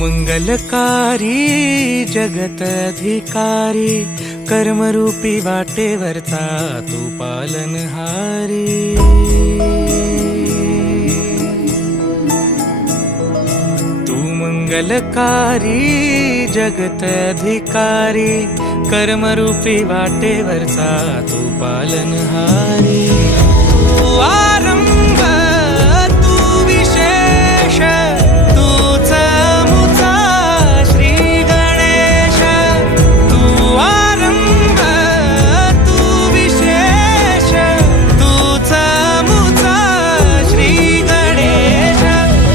मंगलकारी जगत अधिकारी, कर्मरूपी वाटेवरचा तू पालनहारी। तू मंगलकारी जगत अधिकारी, कर्मरूपी वाटेवरचा तू पालनहारी। तू आरंभ तू विशेष, तूच मुचा श्री गणेश। तू आरंभ तू विशेष, तूच मुचा श्री गणेश।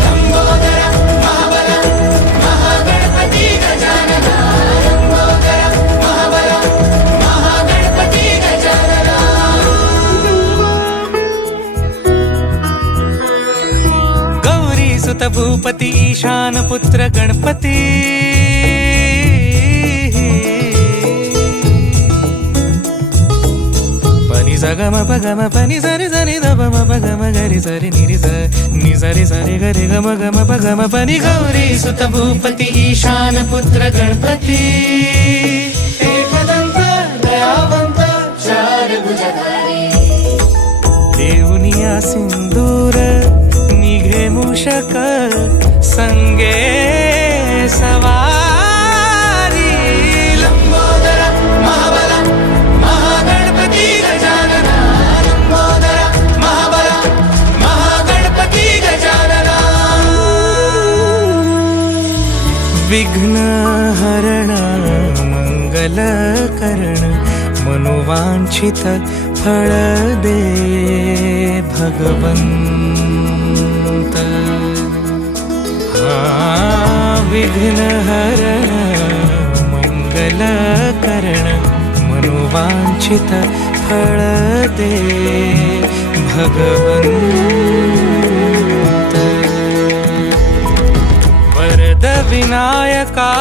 लंबोदर महाबल महागणपती गजानना, लंबोदर महाबल महागणपती गजानना। गौरी सुत भूपती ईशान पुत्र गणपती, पनी सगम पगम पनी सरी सरी दब म पगम गरी सरी निरी स नि सरी सरी गरी गम गम पगम पनी। गौरी सुत भूपती ईशान पुत्र गणपती, एकदंत दयावंत चार भुजधारी। देऊनिया सिंदूर निघे मूषक, संगे सवारी। लंबोदर महाबल महागणपती गजानना, लंबोदर महाबल महागणपती गजानना। विघ्न हरण मंगल करण, मनोवांछित फळ दे भगवंत। विघ्न हरण मंगल करण, मनोवांछित फळ दे भगवंत। वरद विनायका